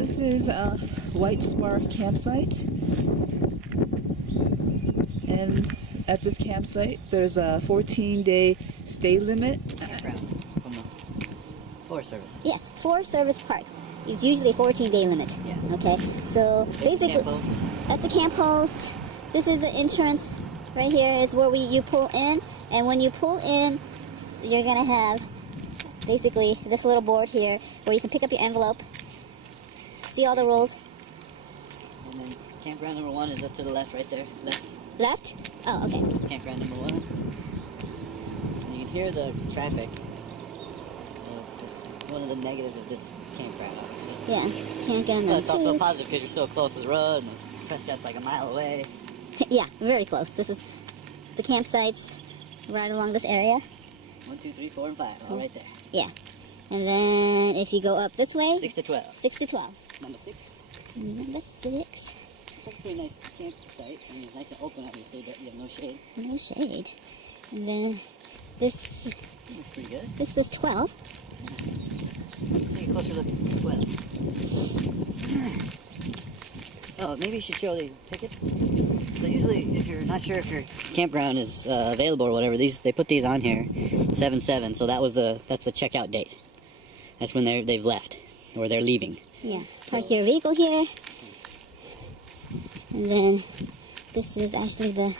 This is a White Spar campsite, and at this campsite there's a 14-day stay limit. Campground from the Forest Service. Yes, Forest Service parks. It's usually a 14-day limit. Yeah. Okay, so There's the basically, camp host. that's the camp host. This is the entrance. Right here is where you pull in, and when you pull in, you're gonna have basically this little board here where you can pick up your envelope, see all the rules. And then campground number 1 is up to the left, right there. Left. Left? Oh, okay. That's campground number 1. And you can hear the traffic. So it's one of the negatives of this campground, obviously. Yeah, campground But number it's also 2. positive because you're so close to the road, and Prescott's like a mile away. Yeah, very close. This is the campsites right along this area. 1, 2, 3, 4, and 5, all right there. Yeah. And then if you go up this way, 6 to 12. 6 to 12. Number 6. Number 6. It's like a pretty nice campsite. I mean, it's nice and open, obviously, but you have no shade. No shade. And then this Seems pretty good. this is 12. Let's take a closer look at 12. Oh, maybe you should show these tickets. So usually, if you're not sure if your campground is available or whatever, they put these on here, 7/7. So that's the checkout date. That's when they've left or they're leaving. Yeah. Park your vehicle here. And then this is actually the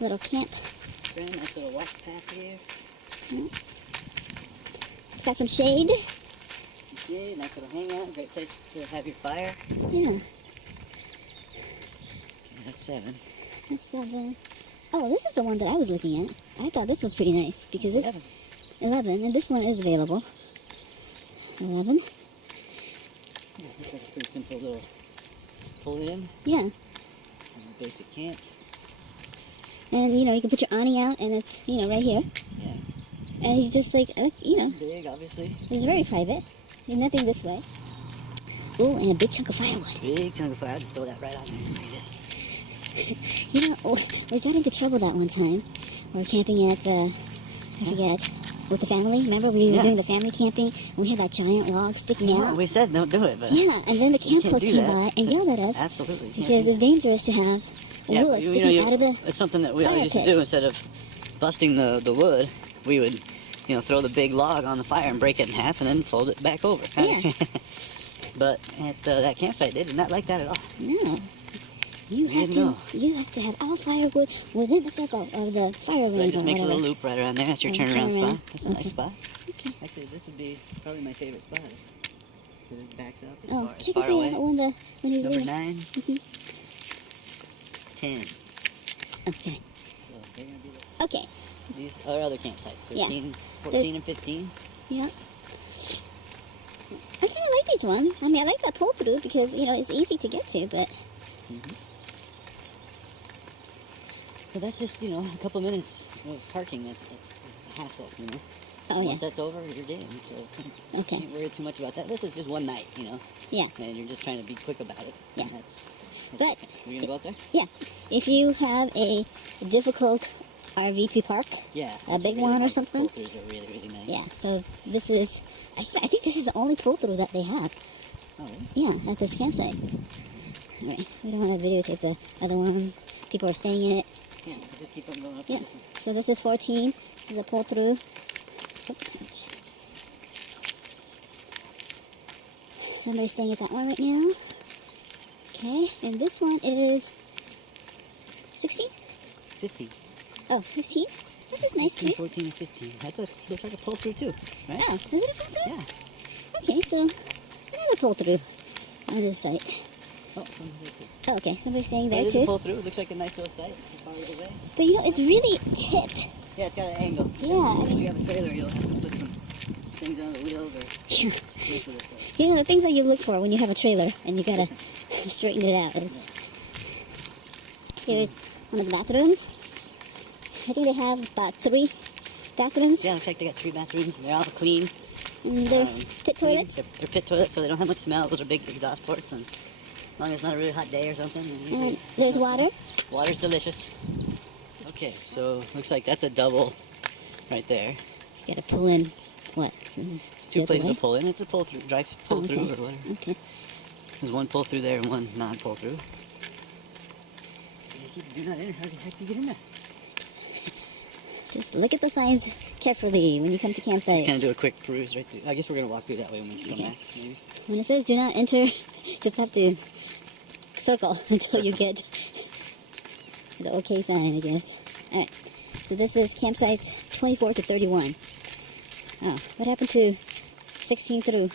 little camp. Very nice little walk path here. It's got some shade. Yeah, nice little hangout. Great place to have your fire. Yeah. That's 7. That's 7. Oh, this is the one that I was looking at. I thought this was pretty nice because this 11, and this one is available. 11. Yeah, looks like a pretty simple little pull-in. Yeah. And a basic camp. And you can put your awning out, and it's right here. Yeah. And you just like Big, obviously. it's very private. There's nothing this way. Ooh, and a big chunk of firewood. Big chunk of fire. I'll just throw that right on there. Just like this. We got into trouble that one time. We were camping at I forget, with the family. Remember we were doing the family camping, and we had that giant log sticking out. Well, we said don't do it, but Yeah, and then the camp can't host do came that. by and yelled at us. Absolutely. Because it's dangerous to have wood sticking out of the It's something that we fire always used to pit. do. Instead of busting the wood, we would, throw the big log on the fire and break it in half and then fold it back over. Yeah. But at that campsite, they did not like that at all. No. You have to have all firewood within the circle of the fire So that range just or makes a whatever. little loop right around there. That's your And turnaround turn around. spot. That's a nice Okay. spot. Okay. Actually, this would be probably my favorite spot. Because it backs up. It's Oh, far, check us away. out when he's Number leaving. 9. Mhm. 10. Okay. So they're going to be the... Okay. So these are other campsites. 13, They're- 14, and 15. Yeah. I kind of like these ones. I mean, I like that pull through because it's easy to get to, but So that's just, a couple minutes of parking. That's a hassle, oh yeah. Once that's over, you're game. So you Okay. can't worry too much about that. This is just one night, Yeah. and you're just trying to be quick about it. Yeah. And that's But okay. We're going to go up there? yeah, if you have a difficult RV to park, Yeah. A that's big really one or nice. something? Pull-throughs are really, really nice. yeah. So this is, I think this is the only pull through that they have. Oh, really? Yeah, at this campsite. All right, we don't want to videotape the other one. People are staying in it. Yeah, just keep on going up to Yeah. this one. So this is 14. This is a pull through. Oops. Ouch. Somebody's staying at that one right now. Okay, and this one is 16? 15. Oh, 15? That is nice 15, too. 14, and 15. Looks like a pull-through, too. Right? Oh, is it a pull through? Yeah. Okay, so another pull through on this site. Oh, someone's there, too. Oh, okay, somebody's staying there It is a too. pull-through. It looks like a nice little site. Far away. But it's really tipped. Yeah, it's got an angle. Yeah, I If mean- you have a trailer, you'll have to put some things on the wheels or Yeah. this or this. The things that you look for when you have a trailer and you gotta straighten it out is. Here's one of the bathrooms. I think they have about 3 bathrooms. Yeah, looks like they got 3 bathrooms. They're all clean. And they're pit Clean. toilets. They're pit toilets, so they don't have much smell. Those are big exhaust ports, and as long as it's not a really hot day or something. And there's no water. smell. Water's delicious. Okay, so looks like that's a double right there. You gotta pull in what? It's 2 The other places way? to pull in. It's a pull through, drive pull Oh, through okay. or whatever. Okay. There's one pull through there and one non-pull through. Do not enter. How the heck do you get in there? Just look at the signs carefully when you come to campsites. Just kind of do a quick peruse right through. I guess we're gonna walk through that way when we come back, maybe. When it says do not enter, just have to circle until you get the okay sign, I guess. Alright, so this is campsites 24 to 31. Oh, what happened to 16 through?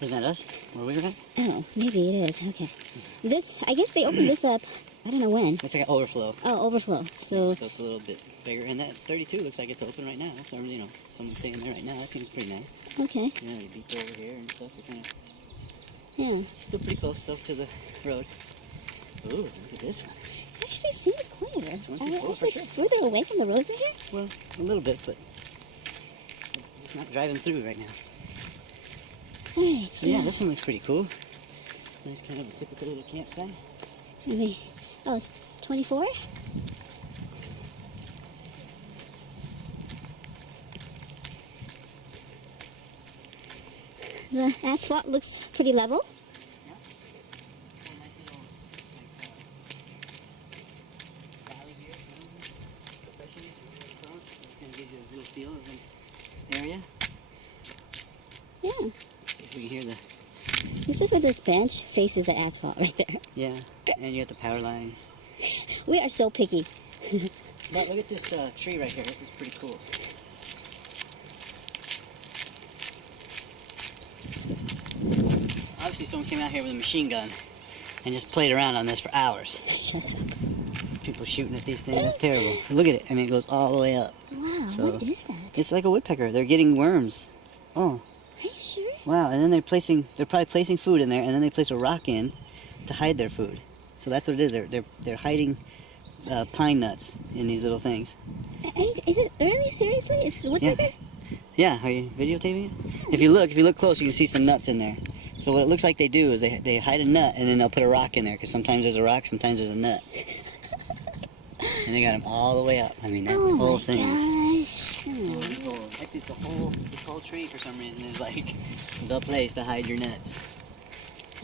Isn't that us? Where we were at? Oh, maybe it is. Okay. This, I guess they opened this up, I don't know when. It's like an overflow. Oh, overflow. So it's a little bit bigger. And that 32 looks like it's open right now. So, you know, someone's staying there right now. That seems pretty nice. okay. You know, you beach over here and stuff. We're kind of Yeah. still pretty close still to the road. Ooh, look at this one. Actually seems quieter. 24 for It's sure. further away from the road right here? Well, a little bit, but it's not driving through right now. Alright, So yeah, this one looks pretty cool. Nice kind of a typical little campsite. maybe. Oh, it's 24? The asphalt looks pretty level. Area. Yeah. See if we can hear the. Except for this bench faces the asphalt right there. Yeah, and you got the power lines. We are so picky. But look at this tree right here. This is pretty cool. Obviously, someone came out here with a machine gun and just played around on this for hours. Shut up. People shooting at these things. That's terrible. Look at it. I mean, it goes all the way up. Wow, So, what is that? It's like a woodpecker. They're getting worms. Oh, Are you sure? wow. And then they're probably placing food in there, and then they place a rock in to hide their food. So that's what it is. They're hiding pine nuts in these little things. Is it really? Seriously? It's woodpecker? Yeah, are you videotaping it? If you look close, you can see some nuts in there. So what it looks like they do is they hide a nut and then they'll put a rock in there because sometimes there's a rock, sometimes there's a nut. And they got them all the way up. I mean, that Oh whole my thing. gosh. Actually, this whole tree for some reason is like the place to hide your nuts.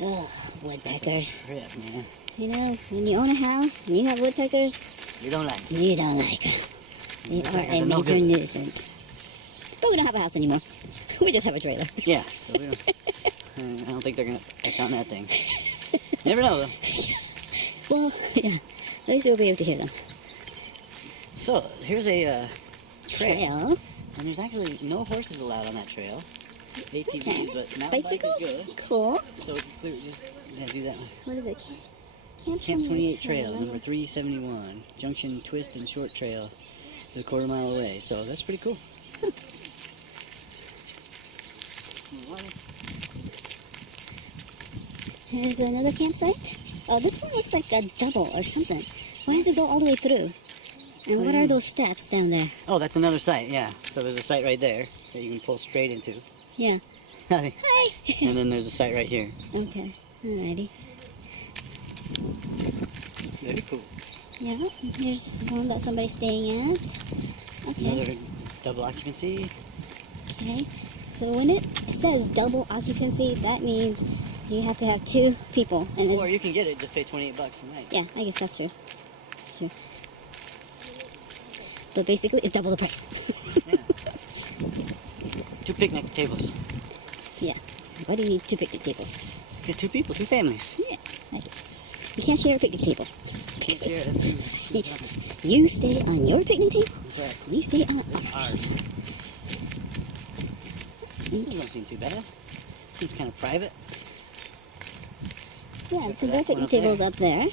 Ugh, woodpeckers. Trip, man. You know, when you own a house and you have woodpeckers, You don't like it. you don't like them. They are Woodpeckers a are no major good. nuisance. But we don't have a house anymore. We just have a trailer. Yeah. So we don't, I don't think they're gonna act on that thing. Never know though. Well, yeah. At least we'll be able to hear them. So here's a trail. Trail. And there's actually no horses allowed on that trail. ATVs, Okay. but mountain bike Bicycles? is good. Cool. So clearly just do that one. What is it? Camp Camp 28 Trail, number 371. Junction Twist and Short Trail, a quarter-mile away. So that's pretty cool. There's another campsite. Oh, this one looks like a double or something. Why does it go all the way through? And what are those steps down there? Oh, that's another site, yeah. So there's a site right there that you can pull straight into. Yeah. Hi. Hi. And then there's a site right here. Okay. Alrighty. Very cool. Yeah. Here's one that somebody's staying at. Okay. Another double occupancy. Okay. So when it says double occupancy, that means you have to have 2 people. And Or you can get it, just pay 28 bucks a night. yeah, I guess that's true. That's true. But basically, it's double the price. Yeah. 2 picnic tables. Yeah. Why do you need 2 picnic tables? Get 2 people, 2 families. Yeah, I guess. You can't share a picnic table. Can't share it. You stay on your picnic table, That's right. we stay on ours. Ours. This one don't seem too bad. Seems kind of private. Yeah, Except for because that our picnic one up table's there. up there.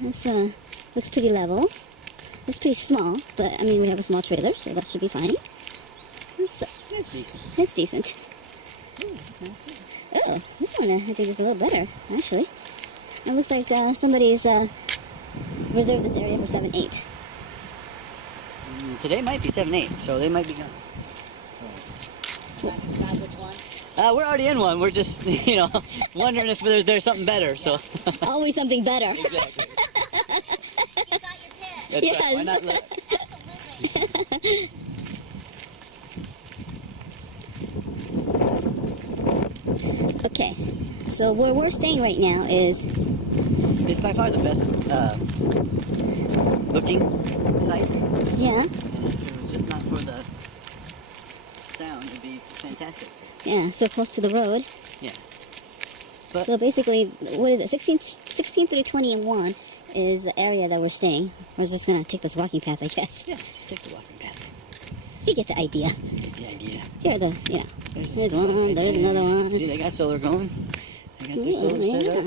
This looks pretty level. It's pretty small, but I mean we have a small trailer, so that should be fine. That's decent. It's decent. Oh, this one I think is a little better, actually. It looks like somebody's reserved this area for 7-8. Today might be 7-8, so they might be gone. We're already in one. We're just, wondering if there's something better. So Always something better. exactly. That's Yes. right. Why not look? So where we're staying right now is... It's by far the best looking site. Yeah. And if it was just not for the sound, it'd be fantastic. Yeah, so close to the road. Yeah. But So basically, what is it? 16 through 21 is the area that we're staying. We're just gonna take this walking path, I guess. yeah, just take the walking path. You get the idea. Get the idea. Here are the, There's There's one, one, there's another one. See, they got solar going. They got their solar set up.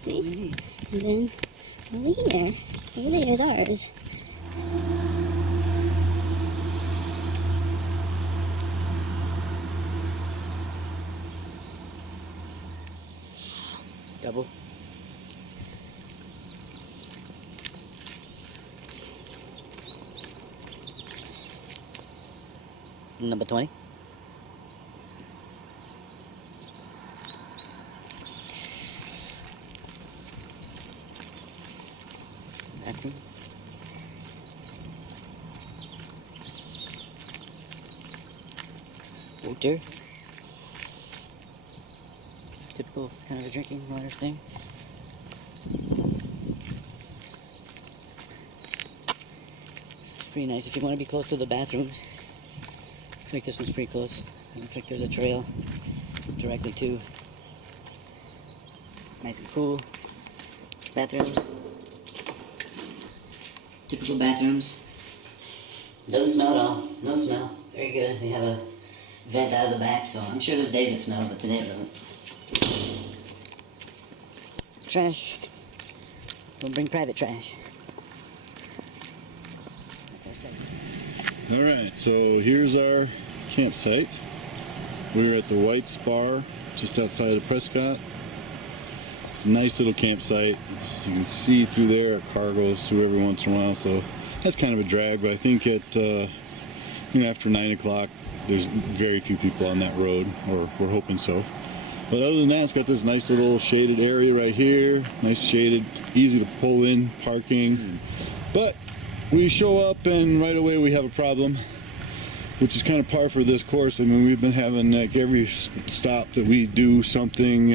See? And then over here is ours. Double. Number 20. Bathroom. Water. Typical kind of a drinking water thing. It's pretty nice if you want to be close to the bathrooms. Looks like this one's pretty close. It looks like there's a trail directly to. Nice and cool. Bathrooms. Typical bathrooms. Doesn't smell at all. No smell. Very good. They have a vent out of the back, so I'm sure there's days it smells, but today it doesn't. Trash. Don't bring private trash. That's our study. Alright, so here's our campsite. We're at the White Spar, just outside of Prescott. It's a nice little campsite. You can see through there, a car goes through every once in a while, so that's kind of a drag, but I think at after 9 o'clock, there's very few people on that road, or we're hoping so. But other than that, it's got this nice little shaded area right here. Nice shaded, easy to pull in, parking. But we show up and right away we have a problem, which is kind of par for this course. I mean, we've been having like every stop that we do something,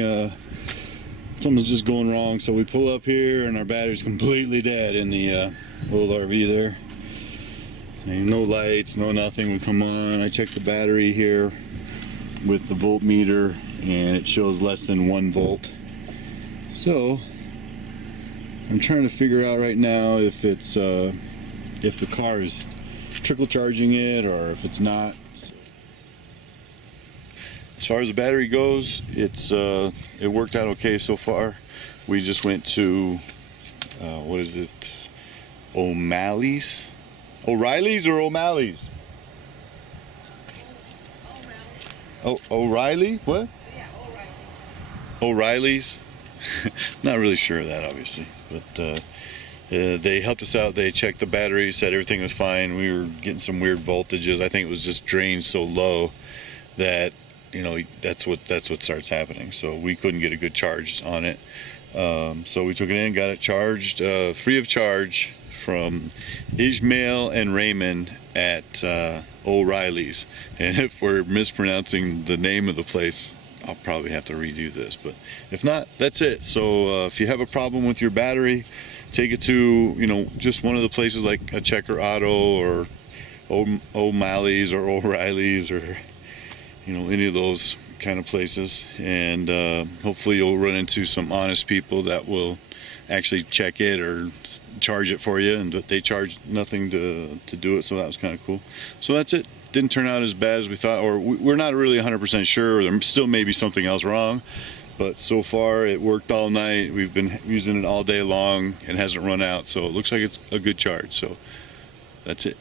something's just going wrong. So we pull up here and our battery's completely dead in the old RV there. And no lights, no nothing. We come on, I check the battery here with the voltmeter and it shows less than 1 volt. So I'm trying to figure out right now if it's if the car is trickle charging it or if it's not. As far as the battery goes, it worked out okay so far. We just went to what is it? O'Malley's or O'Malley's? O'Reilly? What? Yeah, O'Reilly's. Not really sure of that, obviously, but they helped us out. They checked the battery, said everything was fine. We were getting some weird voltages. I think it was just drained so low that that's what starts happening. So we couldn't get a good charge on it. So we took it in, got it charged, free of charge from Ishmael and Raymond at O'Reilly's. And if we're mispronouncing the name of the place, I'll probably have to redo this, but if not, that's it. So if you have a problem with your battery, take it to just one of the places like a Checker Auto or O'Malley's or O'Reilly's or any of those kind of places, and hopefully you'll run into some honest people that will actually check it or charge it for you, and they charge nothing to do it, so that was kind of cool. So that's it. Didn't turn out as bad as we thought, or we're not really 100% sure. There still may be something else wrong, but so far it worked all night. We've been using it all day long and hasn't run out, so it looks like it's a good charge. So that's it.